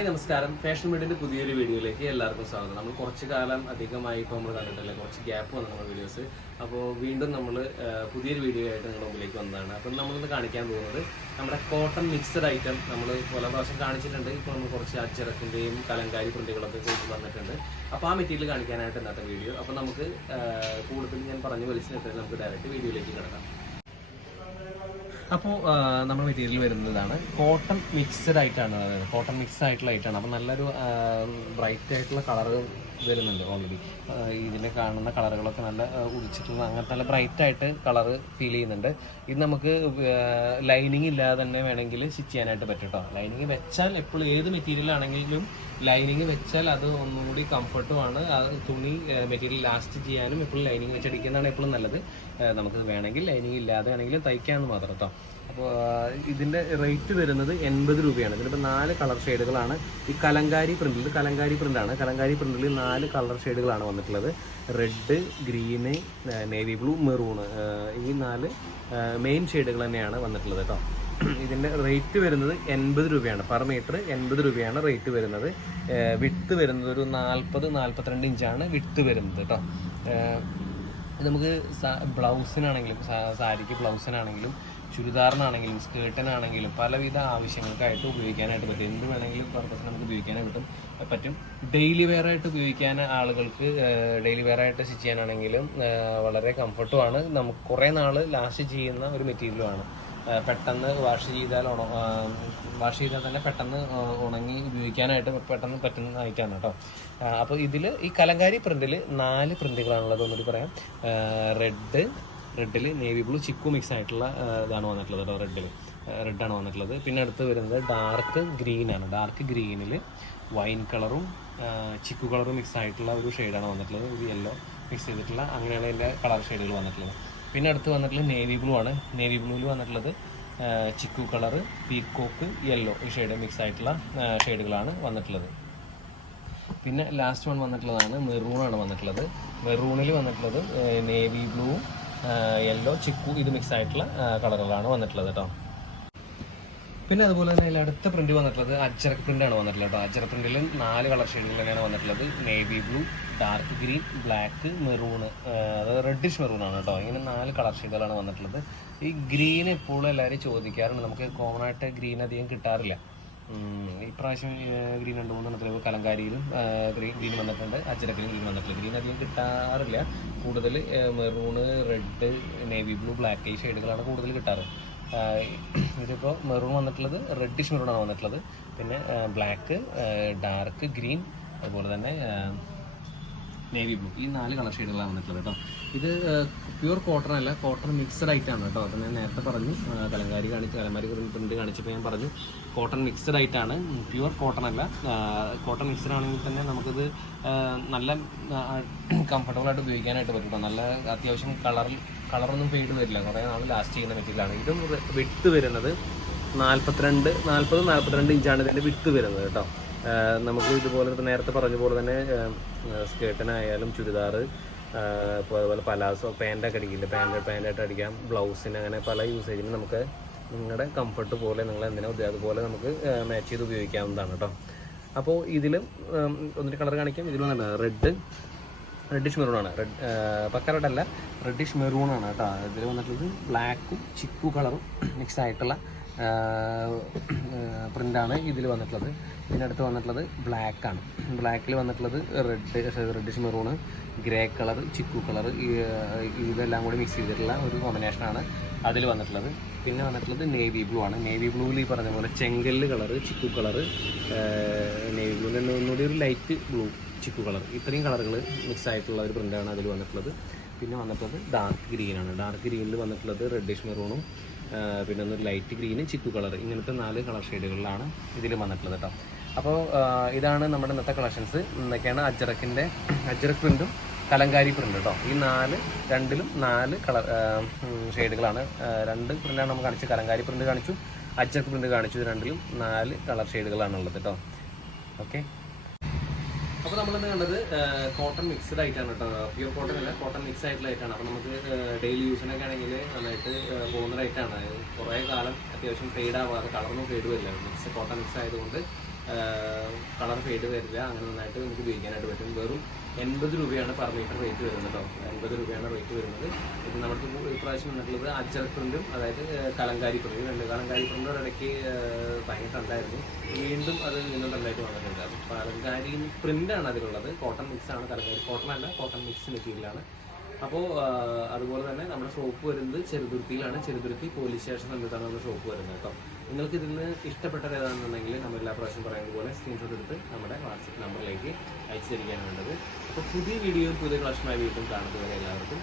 Hi നമസ്കാരം. Fashion വീഡിയോന്റെ പുതിയൊരു വീഡിയോയിലേക്ക് എല്ലാവർക്കും സ്വാഗതം. നമ്മൾ കുറച്ച് കാലം അധികമായി ഇപ്പോൾ നമ്മൾ കണ്ടിട്ടില്ല, കുറച്ച് ഗ്യാപ്പ് വന്നു നമ്മുടെ വീഡിയോസ്. അപ്പോൾ വീണ്ടും നമ്മൾ പുതിയൊരു വീഡിയോ ആയിട്ട് നിങ്ങളുടെ മുമ്പിലേക്ക് വന്നതാണ്. അപ്പം നമ്മളിന്ന് കാണിക്കാൻ പോകുന്നത് നമ്മുടെ കോട്ടൺ മിക്സഡ് ഐറ്റം നമ്മൾ പല പ്രാവശ്യം കാണിച്ചിട്ടുണ്ട്. ഇപ്പോൾ നമ്മൾ കുറച്ച് അച്ചടക്കിൻ്റെയും കലങ്കാരി പ്രിന്റുകളൊക്കെ കുറിച്ച് വന്നിട്ടുണ്ട്. അപ്പോൾ ആ മെറ്റീരിയൽ കാണിക്കാനായിട്ട് ഇന്നത്തെ വീഡിയോ. അപ്പോൾ നമുക്ക് കൂടുതൽ ഞാൻ പറഞ്ഞു വലിച്ചിട്ട് നമുക്ക് ഡയറക്റ്റ് വീഡിയോയിലേക്ക് കിടക്കാം. അപ്പോൾ നമ്മുടെ മെറ്റീരിയൽ വരുന്നതാണ് കോട്ടൺ മിക്സഡ് ആയിട്ടാണ്, കോട്ടൺ മിക്സ് ആയിട്ടുള്ള ആയിട്ടാണ്. അപ്പോൾ നല്ലൊരു ബ്രൈറ്റ് ആയിട്ടുള്ള കളറ് വരുന്നുണ്ട്. ഓൾറെഡി ഇതിൻ്റെ കാണുന്ന കളറുകളൊക്കെ നല്ല ഉദിച്ചിട്ടുള്ള അങ്ങനത്തെ നല്ല ബ്രൈറ്റ് ആയിട്ട് കളറ് ഫീൽ ചെയ്യുന്നുണ്ട്. ഇത് നമുക്ക് ലൈനിങ് ഇല്ലാതെ തന്നെ വേണമെങ്കിൽ സ്റ്റിച്ച് ചെയ്യാനായിട്ട് പറ്റും കേട്ടോ. ലൈനിങ് വെച്ചാൽ എപ്പോഴും ഏത് മെറ്റീരിയൽ ആണെങ്കിലും ലൈനിങ് വെച്ചാൽ അത് ഒന്നുകൂടി കംഫർട്ടുമാണ്. ആ തുണി മെറ്റീരിയൽ ലാസ്റ്റ് ചെയ്യാനും എപ്പോഴും ലൈനിങ് വെച്ചടിക്കുന്നതാണ് എപ്പോഴും നല്ലത്. നമുക്ക് വേണമെങ്കിൽ ലൈനിങ് ഇല്ലാതെ വേണമെങ്കിൽ തയ്ക്കാമെന്ന് മാത്രം കേട്ടോ. അപ്പോൾ ഇതിൻ്റെ റേറ്റ് വരുന്നത് 80 രൂപയാണ്. ഇതിലിപ്പോൾ 4 കളർ ഷെയ്ഡുകളാണ്. ഈ കലങ്കാരി പ്രിൻ്റിൽ, കലങ്കാരി പ്രിൻ്റാണ്. കലങ്കാരി പ്രിൻ്റിൽ 4 കളർ ഷെയ്ഡുകളാണ് വന്നിട്ടുള്ളത്. Red, green, navy blue, maroon. ഈ 4 മെയിൻ ഷെയ്ഡുകൾ തന്നെയാണ് വന്നിട്ടുള്ളത് കേട്ടോ. ഇതിൻ്റെ റേറ്റ് വരുന്നത് 80 രൂപയാണ്. പെർ മീറ്റർ 80 രൂപയാണ് റേറ്റ് വരുന്നത്. വിഡ്ത്ത് വരുന്നത് ഒരു 40-42 ഇഞ്ചാണ് വിഡ്ത്ത് വരുന്നത് കേട്ടോ. നമുക്ക് ബ്ലൗസിനാണെങ്കിലും, സാരിക്ക് ബ്ലൗസിനാണെങ്കിലും, ചുരിദാറിനാണെങ്കിലും, സ്കേർട്ടിനാണെങ്കിലും പലവിധ ആവശ്യങ്ങൾക്കായിട്ട് ഉപയോഗിക്കാനായിട്ട് പറ്റും. എന്ത് വേണമെങ്കിലും പർപ്പസിന് നമുക്ക് ഉപയോഗിക്കാനായിട്ട് പറ്റും. ഡെയിലി വെയർ ആയിട്ട് ഉപയോഗിക്കാൻ ആളുകൾക്ക്, ഡെയിലി വെയർ ആയിട്ട് സ്റ്റിച്ച് ചെയ്യാനാണെങ്കിലും വളരെ കംഫർട്ടുമാണ്. നമുക്ക് കുറേ നാൾ ലാസ്റ്റ് ചെയ്യുന്ന ഒരു മെറ്റീരിയലുമാണ്. പെട്ടെന്ന് വാഷ് ചെയ്താൽ തന്നെ പെട്ടെന്ന് ഉണങ്ങി ഉപയോഗിക്കാനായിട്ട് പെട്ടെന്ന് പറ്റുന്ന ഐറ്റമാണ് കേട്ടോ. അപ്പോൾ ഇതിൽ ഈ കലങ്കാരി പ്രിന്റിൽ 4 പ്രിന്റുകളാണുള്ളത്. ഒന്നുകൂടി പറയാം. റെഡിൽ നേവി ബ്ലൂ ചിക്കു മിക്സ് ആയിട്ടുള്ള ഇതാണ് വന്നിട്ടുള്ളത് കേട്ടോ. റെഡാണ് വന്നിട്ടുള്ളത്. പിന്നെ അടുത്ത് വരുന്നത് ഡാർക്ക് ഗ്രീനാണ്. ഡാർക്ക് ഗ്രീനിൽ വൈൻ കളറും ചിക്കു കളറും മിക്സ് ആയിട്ടുള്ള ഒരു ഷെയ്ഡാണ് വന്നിട്ടുള്ളത്. ഇത് യെല്ലോ മിക്സ് ചെയ്തിട്ടുള്ള അങ്ങനെയാണ് ഇതിൻ്റെ കളർ ഷെയ്ഡുകൾ വന്നിട്ടുള്ളത്. പിന്നെ അടുത്ത് വന്നിട്ടുള്ളത് നേവി ബ്ലൂ ആണ്. നേവി ബ്ലൂവിൽ വന്നിട്ടുള്ളത് ചിക്കു കളറ്, പീക്കോക്ക്, യെല്ലോ ഈ ഷെയ്ഡ് മിക്സ് ആയിട്ടുള്ള ഷെയ്ഡുകളാണ് വന്നിട്ടുള്ളത്. പിന്നെ ലാസ്റ്റ് വൺ വന്നിട്ടുള്ളതാണ് മെറൂണാണ് വന്നിട്ടുള്ളത്. മെറൂണിൽ വന്നിട്ടുള്ളത് നേവി ബ്ലൂ, യെല്ലോ, ചിക്കു ഇത് മിക്സ് ആയിട്ടുള്ള കളറുകളാണ് വന്നിട്ടുള്ളത് കേട്ടോ. പിന്നെ അതുപോലെ തന്നെ അതിൽ അടുത്ത പ്രിന്റ് വന്നിട്ടുള്ളത് അജ്രക് പ്രിൻ്റാണ് വന്നിട്ടുള്ളത് കേട്ടോ. അജ്രക് പ്രിന്റിൽ 4 കളർ ഷെയ്ഡുകൾ തന്നെയാണ് വന്നിട്ടുള്ളത്. Navy blue, dark green, black, maroon, അതായത് റെഡിഷ് മെറൂണാണ് കേട്ടോ. ഇങ്ങനെ 4 കളർ ഷെയ്ഡുകളാണ് വന്നിട്ടുള്ളത്. ഈ ഗ്രീൻ എപ്പോഴും എല്ലാവരും ചോദിക്കാറുണ്ട്. നമുക്ക് കോമൺ ആയിട്ട് ഗ്രീൻ അധികം കിട്ടാറില്ല. ഇപ്രാവശ്യം ഗ്രീൻ 2-3 കലങ്കാരിയിലും ഗ്രീൻ വന്നിട്ടുണ്ട്, അജ്രക്കിലും ഗ്രീൻ വന്നിട്ടുണ്ട്. ഗ്രീൻ അധികം കിട്ടാറില്ല. കൂടുതൽ maroon, red, navy blue, black ഈ ഷെയ്ഡുകളാണ് കൂടുതൽ കിട്ടാറ്. ഇതിപ്പോൾ മെറൂൺ വന്നിട്ടുള്ളത് റെഡിഷ് മെറൂണാണ് വന്നിട്ടുള്ളത്. പിന്നെ ബ്ലാക്ക്, ഡാർക്ക് ഗ്രീൻ, അതുപോലെ തന്നെ നേവി ബ്ലൂ ഈ 4 കളർ ഷെയ്ഡുകളാണ് വന്നിട്ടുള്ളത് കേട്ടോ. ഇത് പ്യൂർ കോട്ടൺ അല്ല, കോട്ടൺ മിക്സഡ് ആയിട്ടാണ് കേട്ടോ. അപ്പോൾ ഞാൻ നേരത്തെ പറഞ്ഞു, കലങ്കാരി പ്രിന്റ് കാണിച്ചപ്പോൾ ഞാൻ പറഞ്ഞു കോട്ടൺ മിക്സഡ് ആയിട്ടാണ്, പ്യൂർ കോട്ടൺ അല്ല. കോട്ടൺ മിക്സഡ് ആണെങ്കിൽ തന്നെ നമുക്കിത് നല്ല കംഫർട്ടബിൾ ആയിട്ട് ഉപയോഗിക്കാനായിട്ട് പറ്റും. നല്ല അത്യാവശ്യം കളറൊന്നും ഫെയ്ഡ് വരില്ല, കുറേ നാൾ ലാസ്റ്റ് ചെയ്യുന്ന മെറ്റീരിയലാണ്. ഇതും വിഡ്ത്ത് വരുന്നത് 40-42 ഇഞ്ചാണ് ഇതിൻ്റെ വിഡ്ത്ത് വരുന്നത് കേട്ടോ. നമുക്ക് ഇതുപോലെ നേരത്തെ പറഞ്ഞ പോലെ തന്നെ സ്കേർട്ടിനായാലും ചുരിദാർ, ഇപ്പോൾ അതുപോലെ പലാസോ പാൻറ്റൊക്കെ അടിക്കില്ല, പാൻറ്റായിട്ട് അടിക്കാം, ബ്ലൗസിന്, അങ്ങനെ പല യൂസേജിന് നമുക്ക് നിങ്ങളുടെ കംഫർട്ട് പോലെ നിങ്ങൾ എന്തിനാ അതുപോലെ നമുക്ക് മാച്ച് ചെയ്ത് ഉപയോഗിക്കാവുന്നതാണ് കേട്ടോ. അപ്പോൾ ഇതിൽ ഒന്നിട്ട് കളർ കാണിക്കാം. ഇതിൽ വന്നിട്ട് റെഡിഷ് മെറൂണാണ്. പക്ക റെഡല്ല, റെഡിഷ് മെറൂണാണ് കേട്ടോ. ഇതിൽ വന്നിട്ടുള്ളത് ബ്ലാക്കും ചിക്കു കളറും മിക്സ് ആയിട്ടുള്ള പ്രിൻ്റാണ് ഇതിൽ വന്നിട്ടുള്ളത്. പിന്നെ അടുത്ത് വന്നിട്ടുള്ളത് ബ്ലാക്കാണ്. ബ്ലാക്കിൽ വന്നിട്ടുള്ളത് reddish maroon, grey colour, chikoo colour ഇതെല്ലാം കൂടി മിക്സ് ചെയ്തിട്ടുള്ള ഒരു കോമ്പിനേഷനാണ് അതിൽ വന്നിട്ടുള്ളത്. പിന്നെ വന്നിട്ടുള്ളത് നേവി ബ്ലൂ ആണ്. നേവി ബ്ലൂവിൽ ഈ പറഞ്ഞ പോലെ ചെങ്കല്ല് കളറ്, ചിക്കു കളറ്, നേവി ബ്ലൂവിൽ തന്നെ ഒന്നുകൂടി ഒരു ലൈറ്റ് ബ്ലൂ, ചിക്കു കളർ, ഇത്രയും കളറുകൾ മിക്സ് ആയിട്ടുള്ള ഒരു പ്രിൻ്റാണ് അതിൽ വന്നിട്ടുള്ളത്. പിന്നെ വന്നിട്ടുള്ളത് ഡാർക്ക് ഗ്രീനാണ്. ഡാർക്ക് ഗ്രീനിൽ വന്നിട്ടുള്ളത് റെഡിഷ് മെറൂണും പിന്നെ ഒന്ന് ലൈറ്റ് ഗ്രീന്, ചിക്കു കളർ, ഇങ്ങനത്തെ 4 കളർ ഷെയ്ഡുകളിലാണ് ഇതിൽ വന്നിട്ടുള്ളത് കേട്ടോ. അപ്പോൾ ഇതാണ് നമ്മുടെ ഇന്നത്തെ കളക്ഷൻസ്. എന്തൊക്കെയാണ് അജ്രക് പ്രിൻറ്റും കലങ്കാരി പ്രിൻ്റ് കേട്ടോ. ഈ 4 കളർ ഷെയ്ഡുകളാണ്. 2 പ്രിൻ്റാണ് നമുക്ക് കാണിച്ചു. കലങ്കാരി പ്രിൻ്റ് കാണിച്ചു, അജ്രക് പ്രിൻ്റ് കാണിച്ചു. ഇത് രണ്ടിലും 4 കളർ ഷെയ്ഡുകളാണുള്ളത് കേട്ടോ. ഓക്കെ. അപ്പോൾ നമ്മളിന്ന് കണ്ടത് കോട്ടൺ മിക്സ്ഡ് ആയിട്ടാണ് കേട്ടോ. പ്യൂർ കോട്ടൺ അല്ല, കോട്ടൺ മിക്സ് ആയിട്ടുള്ള ആയിട്ടാണ്. അപ്പോൾ നമുക്ക് ഡെയിലി യൂസിനൊക്കെ ആണെങ്കിൽ നന്നായിട്ട് പോകുന്ന ആയിട്ടാണ്. കുറേ കാലം അത്യാവശ്യം ഫെയ്ഡ് ആവാതെ, കളറൊന്നും ഫെയ്ഡ് വരില്ല. കോട്ടൺ മിക്സ് ആയതുകൊണ്ട് കളർ ഫെയ്ഡ് വരില്ല, അങ്ങനെ നന്നായിട്ട് നമുക്ക് ഉപയോഗിക്കാനായിട്ട് പറ്റും. വെറും 80 രൂപയാണ് പെർ മീറ്റർ റേറ്റ് വരുന്നത് കേട്ടോ. 80 രൂപയാണ് റേറ്റ് വരുന്നത്. ഇത് നമ്മുടെ ഇപ്രാവശ്യം വന്നിട്ടുള്ളത് അജ്രക് പ്രിന്റും അതായത് കലങ്കാരി പ്രിന്റും രണ്ട്. കലങ്കാരി പ്രിന്റ് ഒരിടയ്ക്ക് ഭയങ്കര ട്രെൻഡായിരുന്നു, വീണ്ടും അത് വീണ്ടും ട്രെൻഡായിട്ട് വന്നിട്ടുണ്ട്. അപ്പോൾ കലങ്കാരി പ്രിന്റാണ് അതിലുള്ളത്, കോട്ടൺ മിക്സ് ആണ്. കലങ്കാരി കോട്ടൺ അല്ല, കോട്ടൺ മിക്സ് മെറ്റീരിയലാണ്. അപ്പോൾ അതുപോലെ തന്നെ നമ്മുടെ ഷോപ്പ് വരുന്നത് ചെറുതുരുത്തിയിലാണ്. ചെറുതുരുത്തി പോലീസ് സ്റ്റേഷൻ സമയത്താണ് നമ്മുടെ ഷോപ്പ് വരുന്നത് കേട്ടോ. നിങ്ങൾക്ക് ഇതിൽ നിന്ന് ഇഷ്ടപ്പെട്ടത് ഏതാണെന്നുണ്ടെങ്കിൽ നമ്മൾ എല്ലാ പ്രാവശ്യം പറയുന്നത് പോലെ സ്ക്രീൻഷോട്ട് എടുത്ത് നമ്മുടെ വാട്സപ്പ് നമ്പറിലേക്ക് അയച്ചു തരികയാണ് വേണ്ടത്. അപ്പോൾ പുതിയ വീഡിയോയും പുതിയ കളക്ഷനുമായി വീണ്ടും കാണുന്നതുവരെ എല്ലാവർക്കും